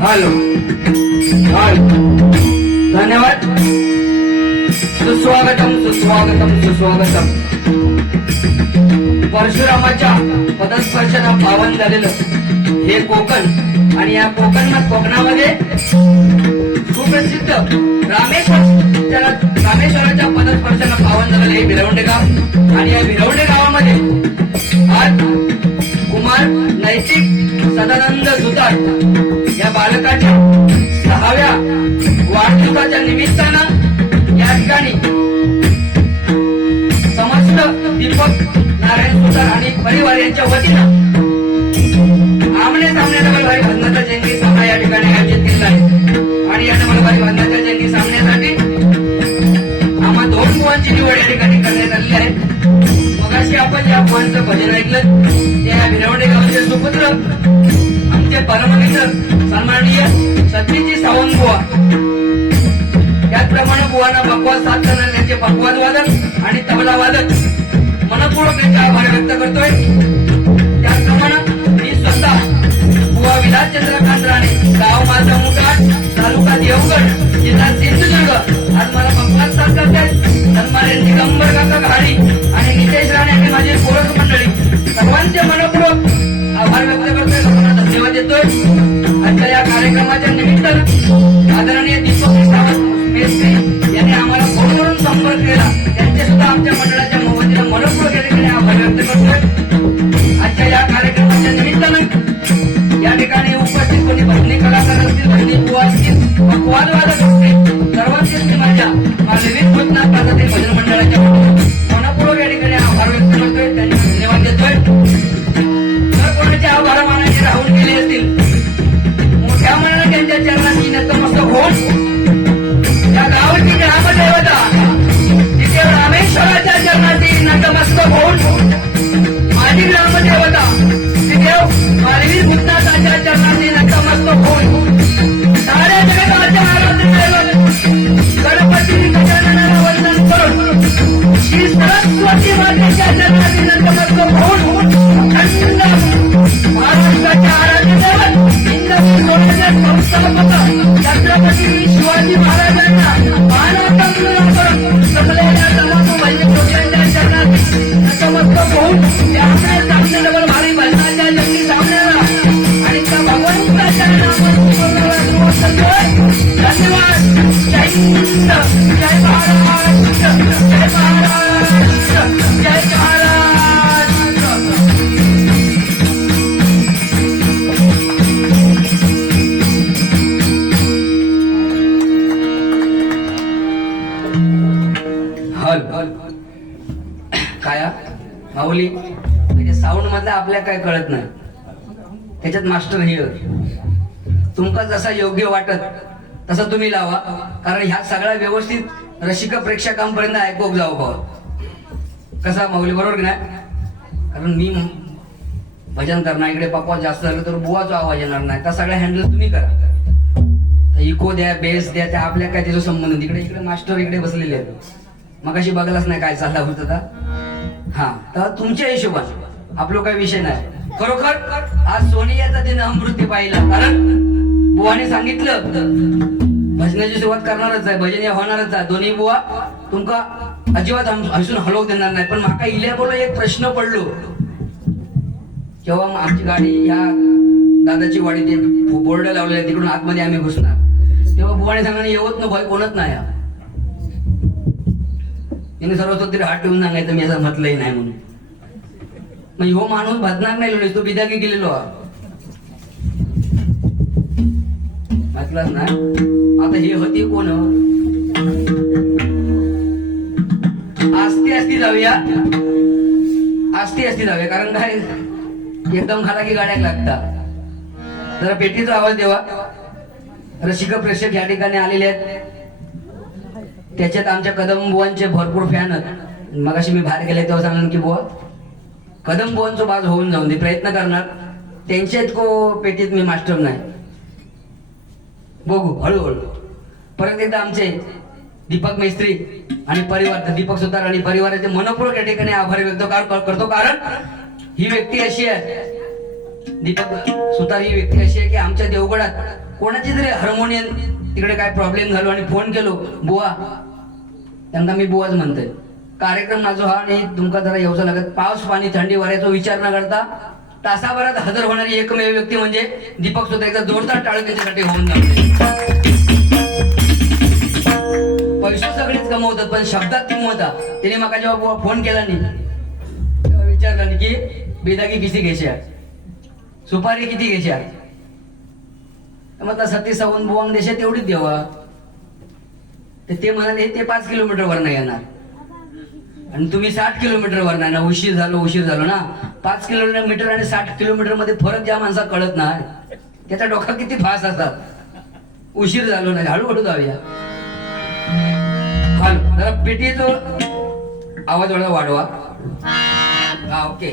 Hello धन्यवाद. सुस्वागतम सुस्वागतम सुस्वागतम. परशुरामाच्या पदस्पर्शाने पावन झालेलं हे कोकण आणि या कोकणामध्ये सुप्रसिद्ध रामेश्वराच्या पदस्पर्शाने पावन झालेलं हे भिरवंडे गाव. आणि या भिरवंडे गावामध्ये आज कुमार नैतिक सदानंद सुतार या बालकाच्या 6व्या वाढदिवसाच्या निमित्तानं या ठिकाणी समस्त दीपक नारायण सुतार आणि परिवार यांच्या वतीनं आमने सामने डबलबारी भजनाचा जयंती सामना या ठिकाणी आयोजित केला आहे. आणि या डबलबारी भजनाच्या जयंती सामन्यासाठी आम्हा 2 बुवांची निवड या ठिकाणी करण्यात आलेली आहे. मगाशी आपण ज्या बुवांचं भजन ऐकलं त्या भिरवंडे गावचे सुपुत्र आमचे परममित्र सन्माननीय सतीजी सावंत बुवा. त्याचप्रमाणे बुवांना पक्वाद साथ करणारे त्यांचे पक्वाद वादक आणि तबला वादक मनपूर्वक त्यांचे आभार व्यक्त करतोय. त्याचप्रमाणे मी स्वतः बुवा विलास चंद्रकांत राणे, गाव माझा मुकाट, तालुका देवगड, जिल्हा सिंधुदुर्ग आज मला पक्वाद साथ करतात. सन्माननीय दिगंबर काका घाडी आणि नितेश राणे आणि माझी पोरक मंडळी सर्वांचे मनपूर्वक आभार व्यक्त करतोय, लोकांना धन्यवाद देतोय. आजच्या या कार्यक्रमाच्या निमित्तानं आदरणीय दीपक सावंत मेस्त्री यांनी आम्हाला फोनवरून संपर्क केला. त्यांचे सुद्धा आमच्या मंडळाच्या वतीनं मनपूर्वक या ठिकाणी आभार व्यक्त करतोय. आजच्या या कार्यक्रमाच्या निमित्तानं या ठिकाणी उपस्थित कोणी भजनी कलाकार असतील, भजनी बुवा असतील, पक्वाद वादक असतील, सर्वांचीच मी माझ्या विविध भूतनाथ पद्धती भजन मंडळाच्या मनपूर्वक या ठिकाणी आभार व्यक्त करतोय, त्यांनी धन्यवाद देतोय. कोणाचे आभार मानाचे राहून गेले असतील, मोठ्या मनाने त्यांच्या चरणाची नतमस्तक होऊन या गावाची ग्रामदेवता तिथे रामेश्वराच्या चरणाची नतमस्तक होऊन माझी ग्रामदेवता तिथे मालवी भूतनाथाच्या चरणाची नतमस्तक होऊन साऱ्या जगताच्या आराध्य गणपती गजाननाला वंदन करून श्री सरस्वती मातेच्या चरणाची नतमस्तक होऊन महाराष्ट्राच्या आराध्य दैवत इंद्रपूर संस्थापक छत्रपती शिवाजी महाराजांना मानवंदन करून सकलेल्या तमाम वैद्यकांच्या चरणात नतमस्तक होऊन त्या आपल्या सामने डबल भारी भजनाच्या जंगी सामन्याला आणि त्या भगवंताच्या नामाला सुरुवात करतोय. धन्यवाद. जय हिंद, जय महाराष्ट्र, जय महाराष्ट्र, जय महाराष्ट्र. काय माऊली म्हणजे साऊंड मधला आपल्या काय कळत नाही, त्याच्यात मास्टर हिअर. तुमका जसा योग्य वाटत तसं तुम्ही लावा, कारण ह्या सगळ्या व्यवस्थित रसिक प्रेक्षकांपर्यंत ऐकूक जाऊ भाव. कसा माऊली बरोबर की नाही? कारण मी भजन करणार, इकडे पकवास जास्त झालं तर बुवाचा आवाज येणार नाही, त्या सगळ्या हँडल तुम्ही करा. इको द्या, बेस द्या, त्या आपल्या काय त्याचा संबंध. इकडे मास्टर इकडे बसलेले आहेत, मग अशी बघलाच नाही काय चालला होता. हा तर तुमच्या हिशोबाने आपलं काही विषय नाही. खरोखर आज सोनियाचा दिन अमृती पाहिला, कारण बुवाने सांगितलं भजनाची सुरुवात करणारच आहे, भजन हे होणारच आहे. दोन्ही बुवा तुमका अजिबात हसून हलवू देणार नाही. पण माका इल्या बोलो एक प्रश्न पडलो, जेव्हा आमची गाडी ह्या दादाची वाडी ते बोर्ड लावलेले तिकडून आतमध्ये आम्ही घुसणार, तेव्हा बुवाने सांगणार येवत न भय कोणत नाही. तिने सर्वस्व तरी हात ठेवून सांगायचं मी असं म्हटलंही नाही म्हणून. म्हणजे हो माणूस भजणार नाही, तो बिदागी गेलेलो म्हटलाच ना. आता हे होती कोण, आस्ती जाऊया, आस्ती जाऊया. कारण काय एकदम खाला की गाड्या लागतात. जरा पेटीचा आवाज देवा. रसिक प्रेक्षक या ठिकाणी आलेले आहेत, त्याच्यात आमच्या कदम बुवांचे भरपूर फॅन आहेत. मगाशी मी बाहेर गेले तेव्हा सांगून की बुवा कदम बुवांचं बाज होऊन जाऊन दे, प्रयत्न करणार. त्यांच्यात को पेटीत मी मास्टर नाही, बघू हळूहळू. परत एकदा आमचे दीपक मेस्त्री आणि परिवार, दीपक सुतार आणि परिवाराचे मनपूर्वक या ठिकाणी आभार व्यक्त करतो. कारण ही व्यक्ती अशी आहे, दीपक सुतार ही व्यक्ती अशी आहे की आमच्या देवगडात कोणाची जरी हार्मोनियम तिकडे काय प्रॉब्लेम झालो आणि फोन केलो बुवा, त्यांना मी बुवाच म्हणतोय. कार्यक्रम माझो हा आणि तुमका जरा येऊचा लागत, पाऊस पाणी थंडी वाऱ्याचा विचार न करता तासाभरात हजर होणारी एकमेव व्यक्ती म्हणजे दीपक सुतार. एकदा जोरदार टाळी त्यांच्यासाठी होऊन जाते. पैसे सगळेच कमवतात पण शब्दात किंमत. त्याने माका जेव्हा बुवा फोन केला नाही तेव्हा विचारला नाही की बेदागी किती घ्यायच्या, सुपारी किती घ्यायच्या. म्हटलं सती सावंत बुवांग देशात तेवढीच देवा. ते म्हणाले ते 5 किलोमीटर वर नाही येणार आणि तुम्ही 60 किलोमीटर वर नाही ना. उशीर झालो ना. 5 किलोमीटर आणि 60 किलोमीटर मध्ये फरक ज्या माणसा कळत नाही त्याचा डोका किती फास्ट असतात. उशीर झालो नाही, हळूहळू जाऊया. जरा पेटीचा आवाज वाढवा. हा ओके,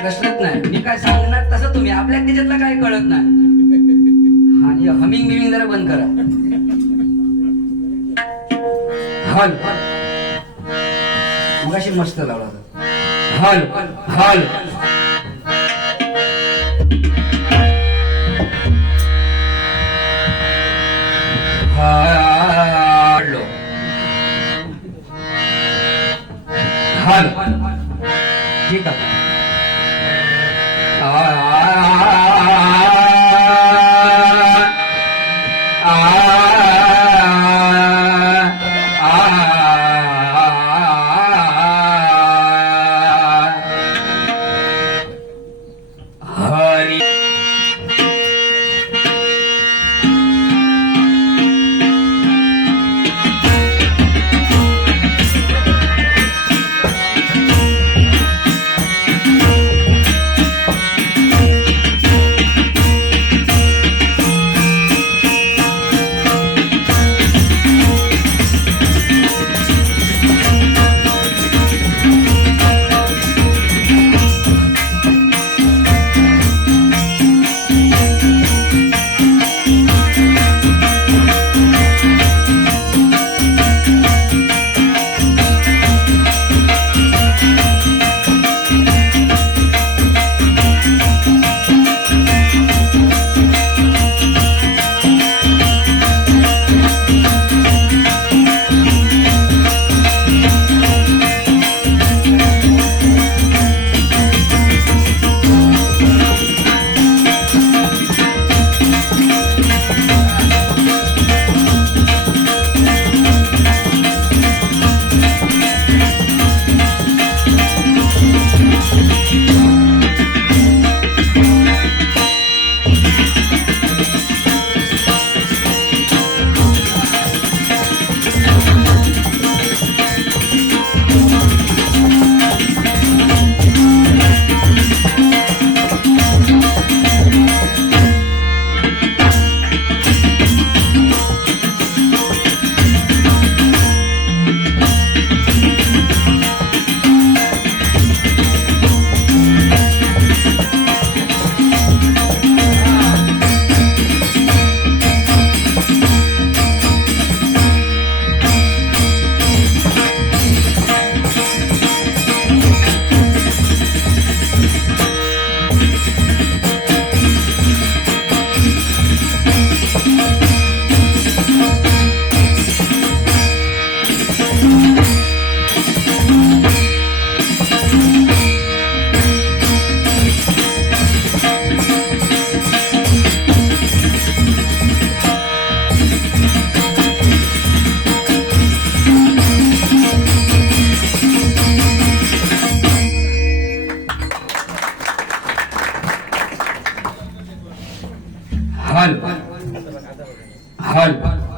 प्रश्नच नाही. मी काय सांगणार तसं तुम्ही आपल्या त्याच्यातलं काय कळत नाही. आणि हमिंग बिमिंग जरा बंद करा. हल मगाशी मस्त लावला हल हल. हल ठीक आहे.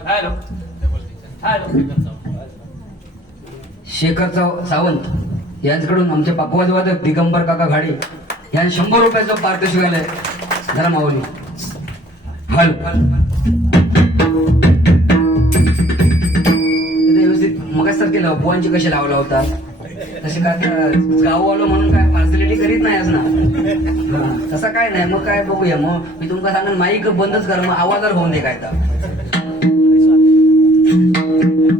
हॅलो हॅलो शेखर सावंत यांच्याकडून आमचे पकवाजवादक दिगंबर काका घाडे यांनी 100 रुपयाचं पारितोषिक आलंय. धरा माऊली. हल व्यवस्थित मगासारखे बुवांची कशी लावला होता तसे काय गाववालो म्हणून काय फॅसिलिटी करीत नाही आज ना. तसं काय नाही. मग काय बघूया. मग मी तुमका सांगेन माईक बंदच कर, मग आवाजावर होऊन दे काय तर.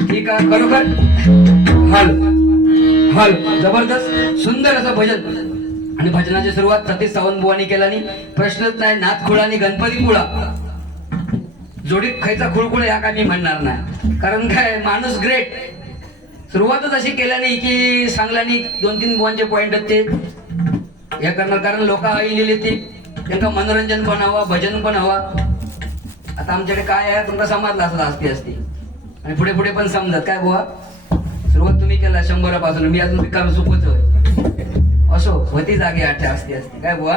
ठीक आहे खरोखर हल हल जबरदस्त सुंदर असं भजन. आणि भजनाची सुरुवात सतीश सावंत बुवानी केल्यानी प्रश्नच नाही. नाथखुळा आणि गणपती खुळा जोडीत खायचा खुळखुळ या काय मी म्हणणार नाही. कारण काय माणूस ग्रेट. सुरुवातच अशी केल्याने की सांगल्यानी 2-3 बुवांचे पॉइंट ते हे करणार. कारण लोक आईलेले ते त्यांना मनोरंजन पण हवा, भजन पण हवा. आता आमच्याकडे काय आहे तुमचा समजला असं असते आणि पुढे पुढे पण समजत काय बुवा. सुरुवात तुम्ही केला 100 पासून, मी अजून रिकाम सुखच असो होती जागे आठच्या असते काय बुवा.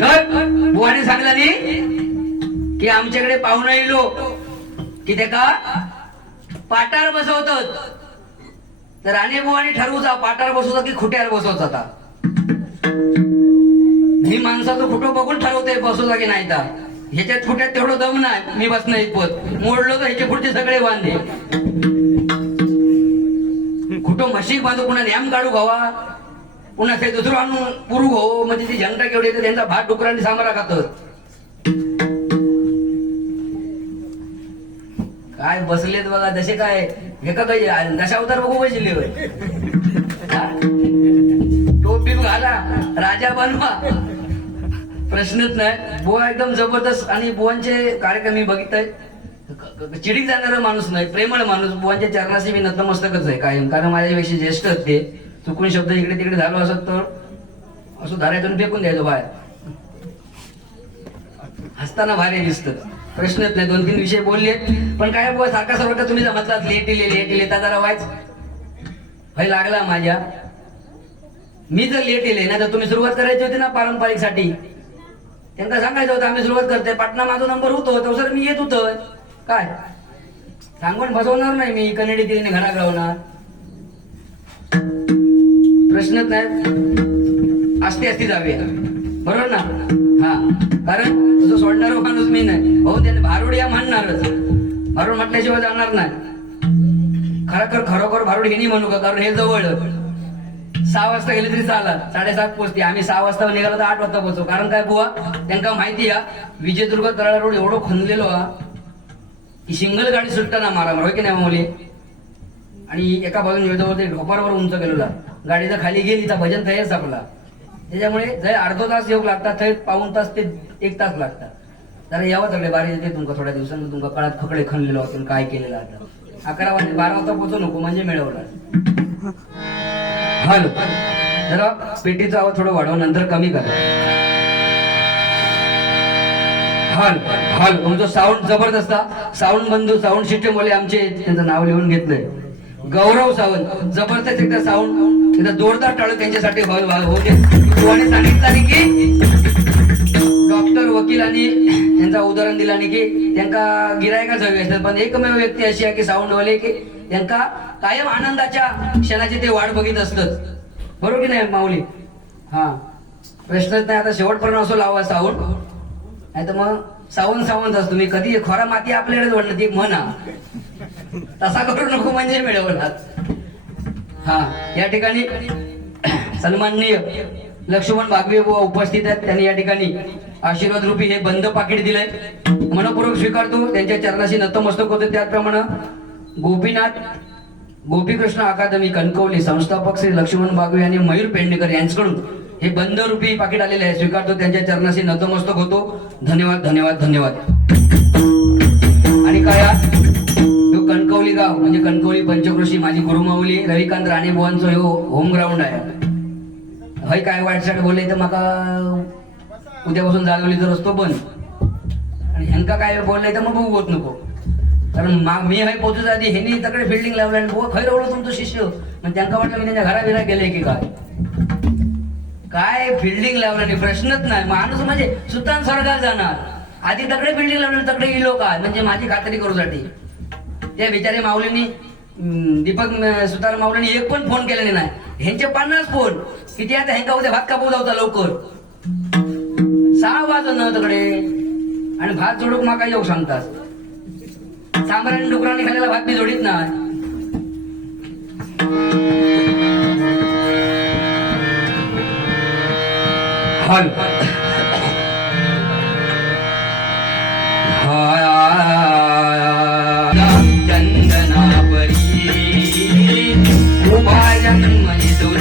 तर बुवाने सांगला नाही की आमच्याकडे पाहुणा येलो की ते का पाटार बसवतात. तर राणे बुवाने ठरवूचा पाटार बसवता की खुट्यावर बसवचा आता. मी माणसाचं फोटो बघून ठरवते बसवता की नाही. तर ह्याच्यात खुट्यात तेवढं दम नाही मी बसणं इतपत. मोडलो तर ह्याचे पुढचे सगळे बांधे कुठं म्हशी बांधू, पुन्हा न्याम काढू गावा, पुन्हा ते दुसरं आणून पुरू गो. म्हणजे ती झंटा केवढी येते त्यांचा भात डुकरांनी सामारा खातात. काय बसलेत बघा जसे काय एका काही दशावतार बघू बसले. टोपी घाला राजा बनवा प्रश्नच नाही. बुवा एकदम जबरदस्त. आणि बुवांचे कार्यक्रम मी बघितलाय. चिडीक जाणारा माणूस नाही, प्रेमळ माणूस. बुवांच्या चरणाशी मी नतमस्तकच आहे कायम. कारण माझ्यापेक्षा ज्येष्ठ ते चुकून शब्द इकडे तिकडे झालो असत तर असं धाऱ्यातून फेकून द्यायचो बाहेर. हसताना भारी दिसत प्रश्नच नाही. 2-3 विषय बोलले पण काय बुवा सारखा सारखा तुम्ही म्हटलात लेट इले तर जरा वाच भाई लागला माझ्या. मी जर लेट येले ना तर तुम्ही सुरुवात करायची होती ना पारंपरिक साठी. त्यांना सांगायचं होतं आम्ही सुरुवात करते. पाटणा माझा नंबर होतो तो सर मी येत होतो. काय सांगून बसवणार नाही मी. कनेडी तिने घरात लावणार प्रश्नच नाही. असते जावे बरोबर ना. हा कारण तुझं सोडणार माणूस मी नाही. हो त्याने भारुड या म्हणणारच. भारुड म्हटल्याशिवाय जाणार नाही. खरोखर भारुड हे नाही म्हणू का. कारण हे जवळ 6 वाजता गेले तरी चालत 7:30 पोहोचते. आम्ही 6 वाजता निघालो तर 8 वाजता पोहोचू. कारण काय बुवा त्यांना माहिती आहे विजयदुर्ग तळा रोड एवढं खणलेलो की सिंगल गाडी सुटताना मारामार होय की नाही मुली. आणि एका बाजूने जवळ ढोपारवर उंच गेलेला गाडी जर खाली गेली तर भजन तयार सापला. त्याच्यामुळे जर अर्धा तास योग लागतात तर 1.5 तास ते 1 तास लागतात. जरा यावं सगळे बारी येते तुमका थोड्या दिवसांनी तुमका काळात खकडे खणलेलो होते काय केलेलं आता. 11 वाजता 12 वाजता पोहोचू नको म्हणजे मिळवला. हॅलो जरा पेटीचा आवाज थोडं वाढव नंतर कमी करा. हल हल तुमचं साऊंड जबरदस्त. साऊंड बंधू साऊंड सिस्टम वाले आमचे त्यांचं नाव लिहून घेतलंय गौरव सावंत. जबरदस्त एकदा साऊंड एकदा जोरदार टाळू त्यांच्यासाठी होते. सांगितलं की डॉक्टर वकील आणि त्यांचा उदाहरण दिला नाही की त्यांना गिरायकाच हवे असतात. पण एकमेव व्यक्ती अशी आहे की साऊंड वाले की त्यांना कायम आनंदाच्या क्षणाची ते वाट बघित असतात. बरोबर की नाही माऊली. हा प्रश्नच नाही. आता शेवटपर्यंत असो लावा साऊंड नाही तर मग सावंत असतो मी कधी खोरा माती आपल्याकडेच वाटलं ती म्हणा तसा करू नको म्हणजे मिळवणार. हा या ठिकाणी सन्माननीय लक्ष्मण बागवे उपस्थित आहेत. त्यांनी या ठिकाणी आशीर्वाद रूपी हे बंद पाकिट दिलंय. मनपूर्वक स्वीकारतो. त्यांच्या चरणाशी नतमस्तक होते. त्याचप्रमाणे गोपीकृष्ण अकादमी कणकवली संस्थापक श्री लक्ष्मण बागवे आणि मयूर पेडणेकर यांच्याकडून हे बंद रूपी पाकिट आलेले आहे. स्वीकारतो. त्यांच्या चरणाशी नतमस्तक होतो. धन्यवाद धन्यवाद धन्यवाद. आणि काय कणकवली गाव म्हणजे कणकवली पंचक्रोशी माझी गुरुमाऊली रविकांत राणे बुवांचं हे होम ग्राउंड आहे. हय काय वाटसाट बोलले तर माका उद्यापासून जागवली तर असतो बंद. आणि ह्यांका काय बोललंय तर मग बघू होत नको. कारण मी हय पोहोचत आधी ह्यांनी तकडे फिल्डिंग लावलं आणि बुवा खैर एवढं तुमचं शिष्य मग त्यांना वाटलं मी त्यांच्या घराबिरा गेले की काय फिल्डिंग लावलं नाही प्रश्नच नाही. माणूस म्हणजे सुतान स्वर्गात जाणार आधी तकडे बिल्डिंग लावले तकडे गेलो का म्हणजे माझी खात्री करूसाठी त्या बिचारे माऊलींनी दीपक सुतार माऊलींनी एक पण फोन केलेले नाही. ह्यांचे 50 फोन किती आता ह्यांका उद्या भात कापू जाऊचा लवकर 6 वाजून तकडे आणि भात जोडूक माका येऊ सांगतात. सांबाराने डुकरांनी खाल्लेला भात बी जोडीत ना. हॉल चंदनापरी उपायं मनितो